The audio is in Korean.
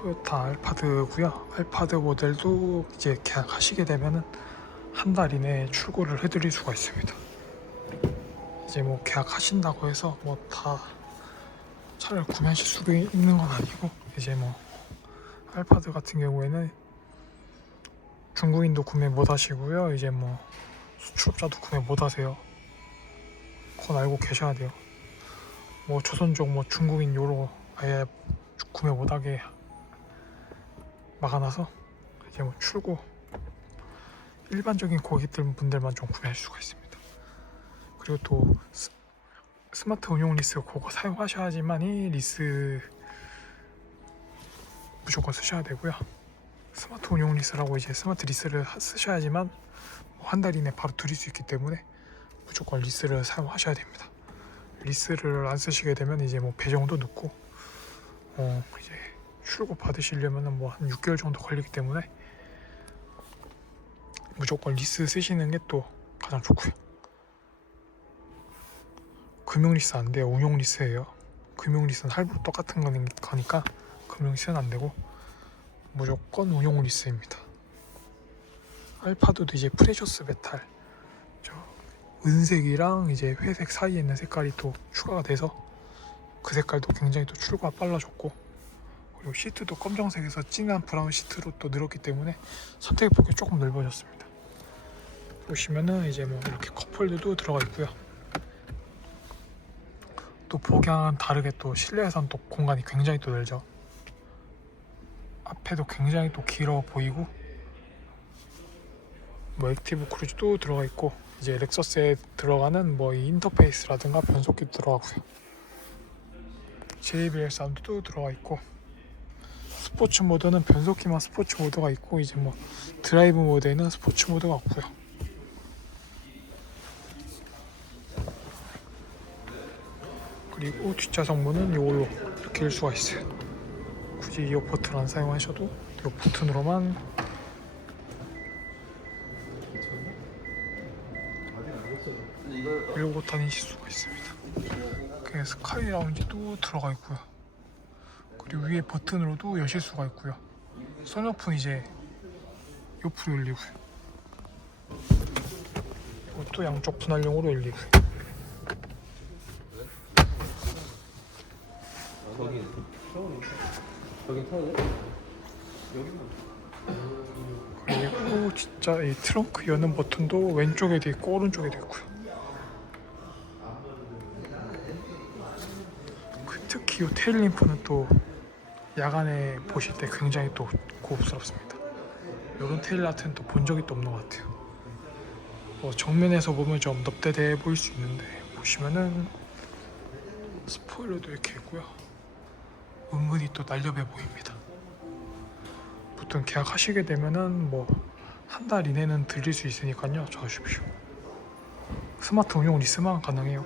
토요타 알파드고요. 알파드 모델도 이제 계약하시게 되면은 한 달 이내에 출고를 해드릴 수가 있습니다. 이제 뭐 계약하신다고 해서 뭐 다 차를 구매하실 수 있는 건 아니고 이제 뭐 알파드 같은 경우에는 중국인도 구매 못 하시고요. 이제 뭐 수출업자도 구매 못 하세요. 그건 알고 계셔야 돼요. 뭐 조선 족 뭐 중국인 요로 아예 구매 못하게 막아놔서 이제 뭐 출고 일반적인 고객들 분들만 좀 구매하실 수가 있습니다. 그리고 또 스, 스마트 운용 리스 그거 사용하셔야지만 이 리스 무조건 쓰셔야 되고요. 스마트 운용 리스라고 이제 스마트 리스를 하- 쓰셔야지만 뭐 한달 이내 바로 드릴 수 있기 때문에 무조건 리스를 사용하셔야 됩니다. 리스를 안 쓰시게 되면 이제 뭐 배정도 늦고 어 이제 출고 받으시려면은 뭐한 6개월 정도 걸리기 때문에 무조건 리스 쓰시는 게 또 가장 좋고요. 금융 리스 안 돼요. 운용 리스예요. 금융 리스는 할부 똑같은 거니- 거니까 금융 리스는 안 되고 무조건 운용 리스입니다. 알파도도 이제 프레셔스 메탈 저 은색이랑 이제 회색 사이에 있는 색깔이 또 추가가 돼서 그 색깔도 굉장히 또 출고가 빨라졌고 그리고 시트도 검정색에서 진한 브라운 시트로 또 늘었기 때문에 선택의 폭이 조금 넓어졌습니다. 보시면은 이제 뭐 이렇게 컵홀더도 들어가 있고요. 또 복양은 다르게 또 실내에선 또 공간이 굉장히 또 넓죠. 앞에도 굉장히 또 길어 보이고 뭐 액티브 크루즈도 들어가 있고 이제 렉서스에 들어가는 뭐 이 인터페이스라든가 변속기도 들어가고요. JBL 사운드도 들어가 있고 스포츠 모드는 변속기만 스포츠 모드가 있고 이제 뭐 드라이브 모드에는 스포츠 모드가 없고요. 그리고 뒷좌석 문은 이걸로 이렇게 열 수가 있어요. 굳이 이 버튼 안 사용하셔도 이 버튼으로만 열고 다니실 수가 있습니다. 그래서 스카이 라운지도 들어가 있고요. 그리고 위에 버튼으로도 여실 수가 있고요. 선오픈 이제 옆으로 열리고요. 이것도 양쪽 분할용으로 열리고요. 저기 저기 돼? 그리고 진짜 이 트렁크 여는 버튼도 왼쪽에 돼 있고 오른쪽에 돼 있고요. 그 특히 이 테일 림프는 또 야간에 보실 때 굉장히 또 고급스럽습니다. 이런 테일 라트는 또 본 적이 또 없는 것 같아요. 뭐 정면에서 보면 좀 넙대대 보일 수 있는데 보시면은 스포일러도 이렇게 있고요. 은근히 또 날렵해 보입니다. 보통 계약하시게 되면은 뭐 한 달 이내는 드릴 수 있으니까요. 적으십시오. 스마트 운용 리스만 가능해요.